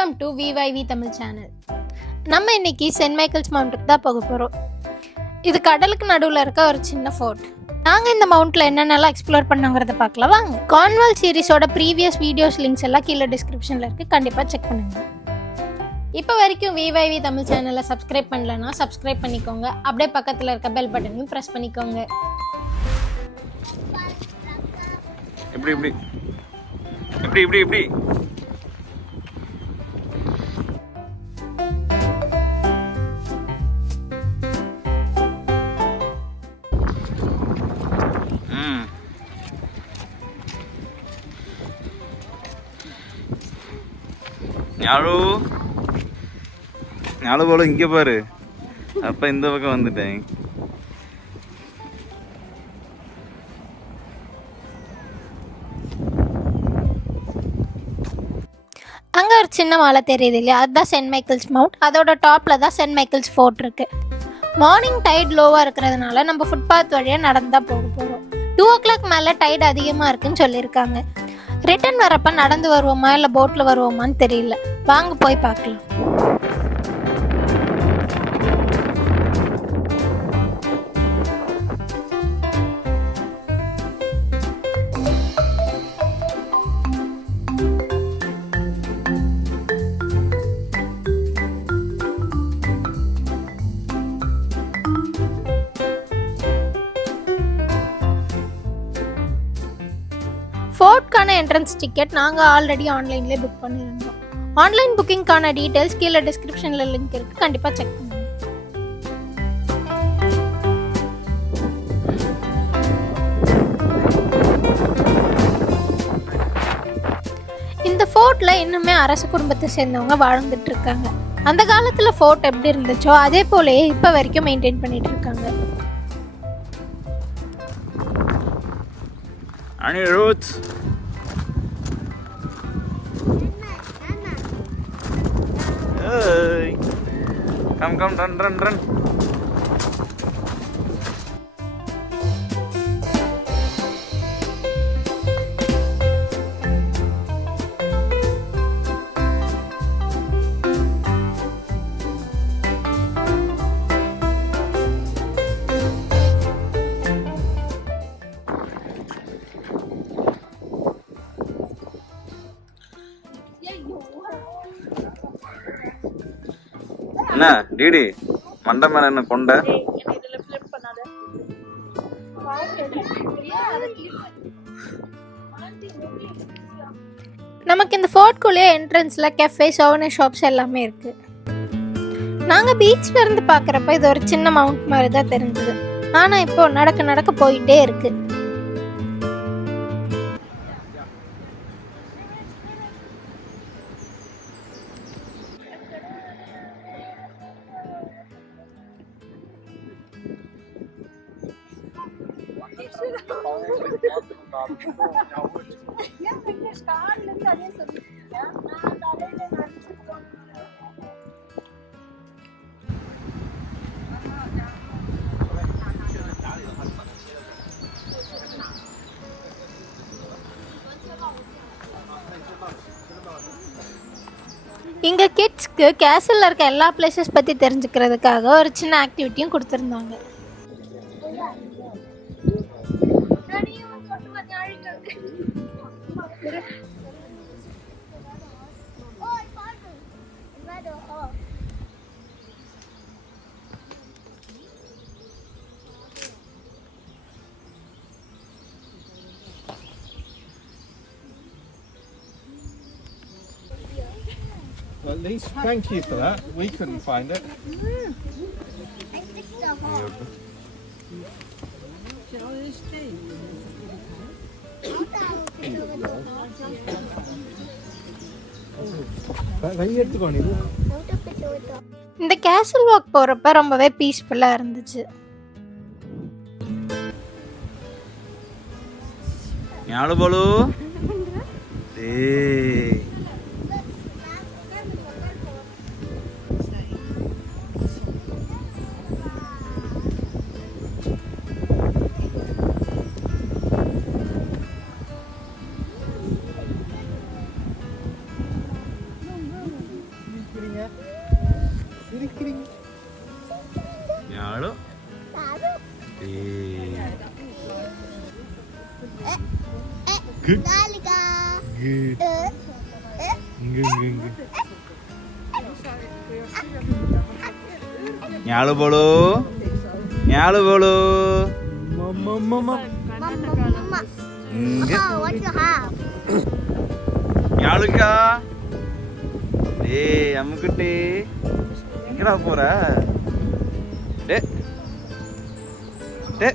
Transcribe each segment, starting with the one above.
Welcome to விவைவி Tamil channel. நம்ம இன்னைக்கு சென்ட் மைக்கேல்ஸ் மவுண்ட்டுக்கு தான் போக போகிறோம். இது கடலுக்கு நடுவில் இருக்க ஒரு சின்ன ஃபோர்ட். நாங்கள் இந்த மவுண்ட்டில் என்னென்னலாம் எக்ஸ்ப்ளோர் பண்ணோங்கிறத பார்க்கலாம் வாங்க. கார்ன்வால் சீரிஸோட ப்ரீவியஸ் வீடியோஸ் லிங்க்ஸ் எல்லாம் கீழே டிஸ்கிரிப்ஷனில் இருக்குது, கண்டிப்பாக செக் பண்ணுங்கள். இப்போ வரைக்கும் விவைவி தமிழ் சேனலை சப்ஸ்கிரைப் பண்ணலன்னா சப்ஸ்கிரைப் பண்ணிக்கோங்க. அப்படியே பக்கத்தில் இருக்க பெல் பட்டனையும் ப்ரெஸ் பண்ணிக்கோங்க. இப்படி இப்படி இப்படி இப்படி இப்படி ஞாழு போல இங்கே பாரு. அப்போ இந்த பக்கம் வந்துட்டேன். அங்கே ஒரு சின்ன மலை தெரியுது இல்லையா, அதுதான் சென்ட் மைக்கேல்ஸ் மவுண்ட். அதோட டாப்பில் தான் சென்ட் மைக்கேல்ஸ் ஃபோர்ட் இருக்குது. மார்னிங் டைட் லோவாக இருக்கிறதுனால நம்ம ஃபுட்பாத் வழியாக நடந்து தான் போக போகிறோம். 2 o'clock மேலே டைட் அதிகமாக இருக்குன்னு சொல்லியிருக்காங்க. ரிட்டர்ன் வரப்போ நடந்து வருவோமா இல்லை போட்டில் வருவோமான்னு தெரியல. வாங்க போய் பார்க்கலாம். ஃபோர்ட்கான என்ட்ரன்ஸ் டிக்கெட் நாங்கள் ஆல்ரெடி ஆன்லைன்லேயே புக் பண்ணியிருந்தோம். ஆன்லைன் புக்கிங்கான டீட்டெயில்ஸ் கீழே டிஸ்கிரிப்ஷனில் லிங்க் இருக்குது, கண்டிப்பாக செக் பண்ணுங்கள். இந்த ஃபோர்ட்டில் இன்னுமே அரச குடும்பத்தை சேர்ந்தவங்க வாழ்ந்துட்டு இருக்காங்க. அந்த காலத்தில் ஃபோர்ட் எப்படி இருந்துச்சோ அதே போலயே இப்போ வரைக்கும் மெயின்டைன் பண்ணிட்டு இருக்காங்க. Anirudh. Hey. Come, run. என்ன டிடி மண்டை மேல என்ன கொண்ட? நமக்கு இந்த ஃபோர்ட்குள்ளே என்ட்ரன்ஸ்ல கெஃபே, சோவனர் ஷாப்ஸ் எல்லாமே இருக்கு. நாங்க பீச்ல இருந்து பாக்குறப்ப இது ஒரு சின்ன மவுண்ட் மாதிரி தான் தெரிஞ்சது. ஆனா இப்போ நடக்க போயிட்டே இருக்கு. இங்க கிட்ஸ்க்கு கேசல்ல இருக்க எல்லா பிளேசஸ் பத்தி தெரிஞ்சுக்கிறதுக்காக ஒரு சின்ன ஆக்டிவிட்டியும் கொடுத்துருந்தாங்க. Well, at least thank you for that. We couldn't find it. இந்த கேசல் வாக் போறப்ப ரொம்பவே பீஸ்ஃபுல்லா இருந்துச்சு. ஞாழு போலு ஏய் ஞாலு போலு ஞாலு போலு ஞாலுக்கா ஏய் அம்முக்குட்டி எங்கடா போற டே டே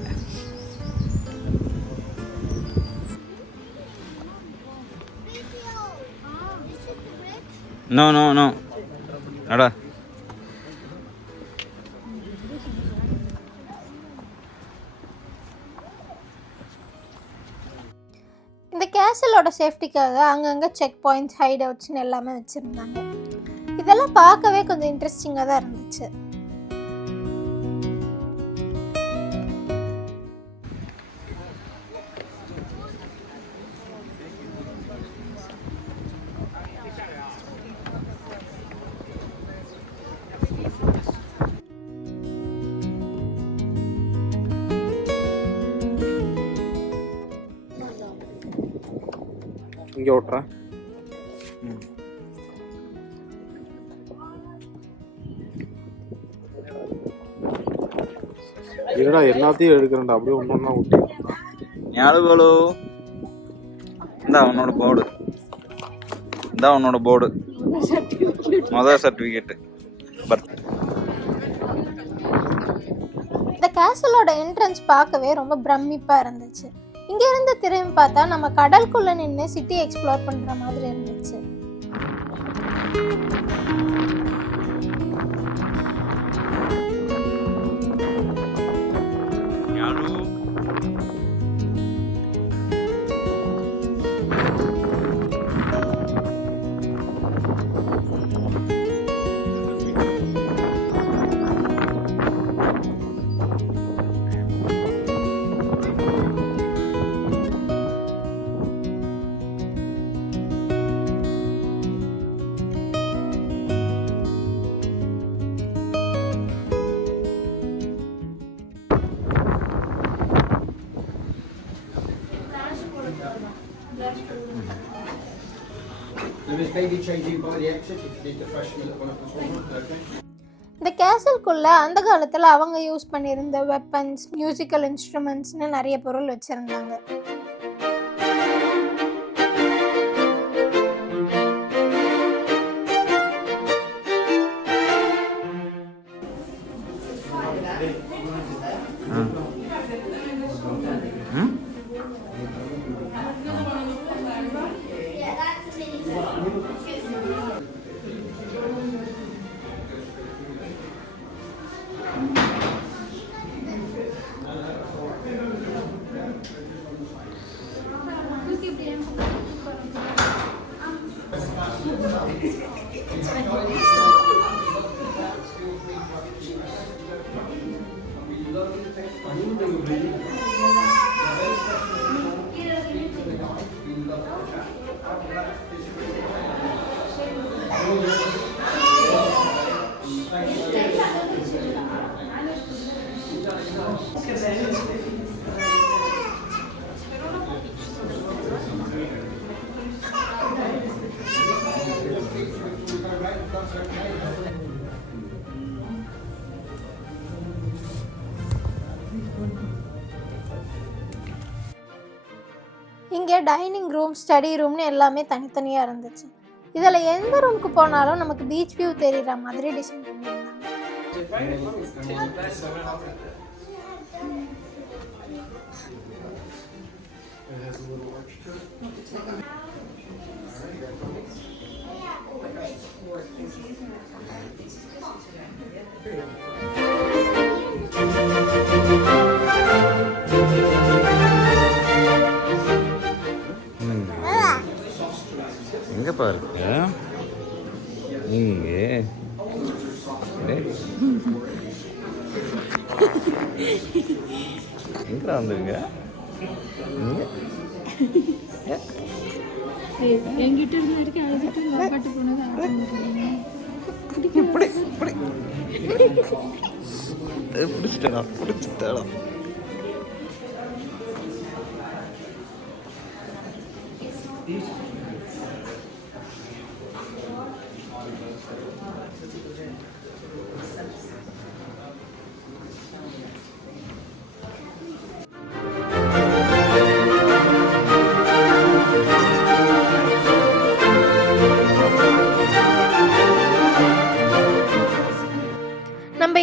நோ நோ நோ அடா இந்த கேசலோட சேஃப்டிக்காக அங்கங்கே செக் பாயிண்ட்ஸ் ஹைட் அவுட்ஸ்னு எல்லாமே வச்சுருந்தாங்க. இதெல்லாம் பார்க்கவே கொஞ்சம் இன்ட்ரெஸ்டிங்காக தான் இருந்துச்சு. இங்கே ஓட்டுறேன். என்னடா எல்லாத்தையும் எடுக்கிறேன்டா, அப்படியே ஒன்று ஒன்றா விட்டு. ஞாபகோ இந்தா உன்னோட போர்டு, இந்தா உன்னோட போர்டு, மொதல் சர்டிஃபிகேட்டு பர்த். இந்த கேசலோட என்ட்ரன்ஸ் பார்க்கவே ரொம்ப பிரமிப்பாக இருந்துச்சு. இங்கே இருந்து திரும்பி பார்த்தா நம்ம கடலுக்குள்ளே நின்று சிட்டி எக்ஸ்ப்ளோர் பண்ணுற மாதிரி இருந்துச்சு. இந்த கேசல்குள்ள அந்த காலத்தில் அவங்க யூஸ் பண்ணியிருந்த வெப்பன்ஸ், மியூசிக்கல் இன்ஸ்ட்ருமெண்ட்ஸ்னு நிறைய பொருள் வச்சுருந்தாங்க. இங்கே டைனிங் ரூம், ஸ்டடி ரூம்னு எல்லாமே தனித்தனியாக இருந்துச்சு. இதில் எந்த ரூமுக்கு போனாலும் நமக்கு பீச் வியூ தெரிகிற மாதிரி டிசைன் பண்ணியிருந்தாங்க. எங்க பாருங்க இங்கே எங்க வந்துருங்க என்கிட்ட இருந்த வரைக்கும் அழுதுட்டு லோக்காட்டு போனது பிடிச்சிட்டா நம்ம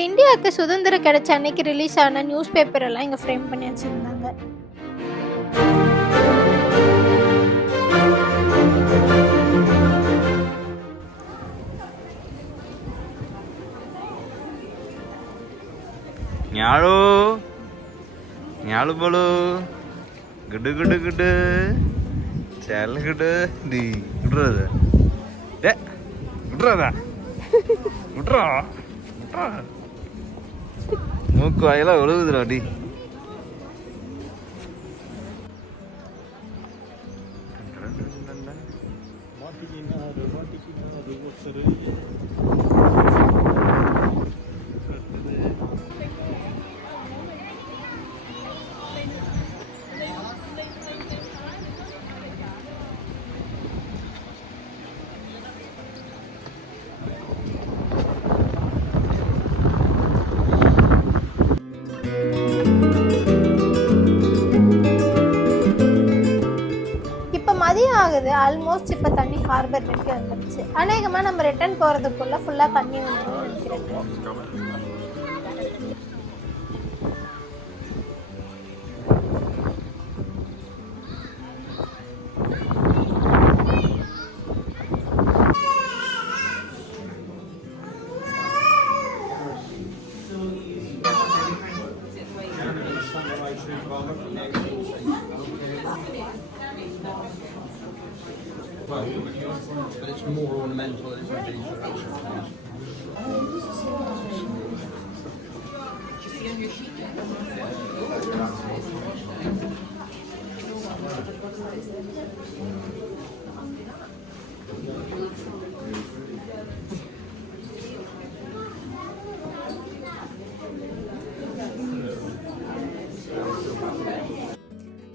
இந்தியாவுக்கு சுதந்திரம் கிடைச்ச அன்னைக்கு ரிலீஸ் ஆன நியூஸ் பேப்பர் எல்லாம் இங்கே ஃப்ரேம் பண்ணி வச்சுருந்தாங்க. ஞாழோ ஞாழு போலு குடு குடு குடு செல்ல குடு டி விட்றாத ஏ விட்றாதா விட்றா மூக்கு வாயெல்லாம் ஒழுகுதுடா டி. மதியம் ஆகுது. ஆல்மோஸ்ட் இப்போ தண்ணி ஹார்பர் வரைக்கும் வந்துடுச்சு. அநேகமாக நம்ம ரிட்டர்ன் போகிறதுக்குள்ளே ஃபுல்லாக தண்ணி வந்துடும் நினைக்கிறேன். But it's more ornamental than it would be for actual.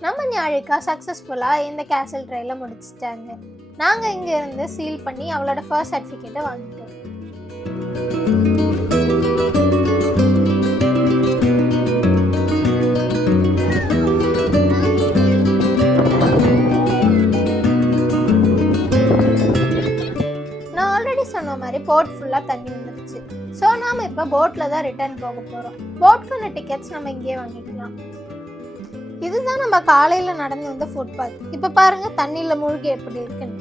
நம்ம ஞாழிக்கா சக்ஸஸ்ஃபுல்லாக இந்த கேசல் ட்ரையில் முடிச்சிட்டாங்க. நாங்கள் இங்கே இருந்து சீல் பண்ணி அவளோட ஃபர்ஸ்ட் சர்டிஃபிகேட்டை வாங்கிட்டோம். நான் ஆல்ரெடி சொன்ன மாதிரி போட் ஃபுல்லாக தண்ணி வந்துருச்சு. ஸோ நாம் இப்போ போட்டில் தான் ரிட்டர்ன் போக போகிறோம். போட்க்கான டிக்கெட்ஸ் நம்ம இங்கேயே வாங்கிக்கலாம். இதுதான் நம்ம காலையில் நடந்து வந்த ஃபுட்பாத். இப்போ பாருங்க தண்ணியில் மூழ்கி எப்படி இருக்குன்னு.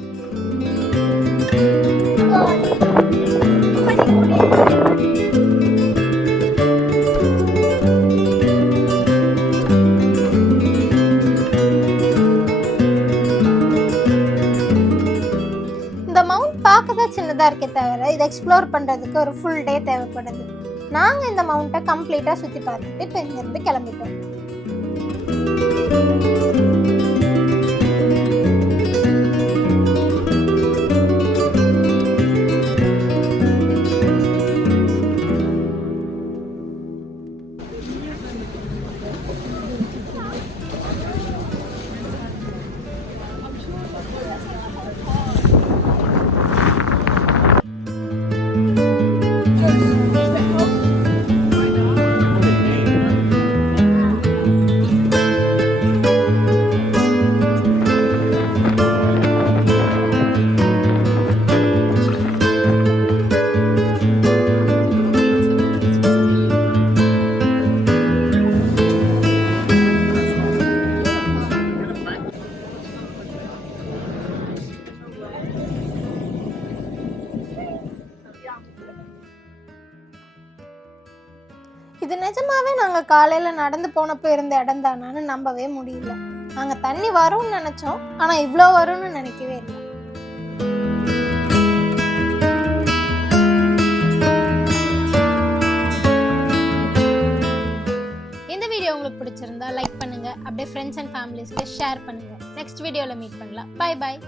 இந்த மவுண்ட் பார்க்க தான் சின்னதாக இருக்கே தவிர இதை எக்ஸ்ப்ளோர் பண்ணுறதுக்கு ஒரு ஃபுல் டே தேவைப்படுது. நாங்கள் இந்த மவுண்ட்டை கம்ப்ளீட்டாக சுற்றி பார்த்துட்டு இப்போ இங்கேருந்து கிளம்பிட்டோம். இது நிஜமாவே நாங்கள் காலையில் நடந்து போனப்போ இருந்த இடம் தானான்னு நம்பவே முடியல. நாங்கள் தண்ணி வரும்னு நினச்சோம், ஆனால் இவ்வளோ வரும்னு நினைக்கவே இல்லை. இந்த வீடியோ உங்களுக்கு பிடிச்சிருந்தா லைக் பண்ணுங்க, அப்படியே ஃப்ரெண்ட்ஸ் அண்ட் ஃபேமிலிஸ்க்கு ஷேர் பண்ணுங்க. நெக்ஸ்ட் வீடியோவில் மீட் பண்ணலாம். Bye bye.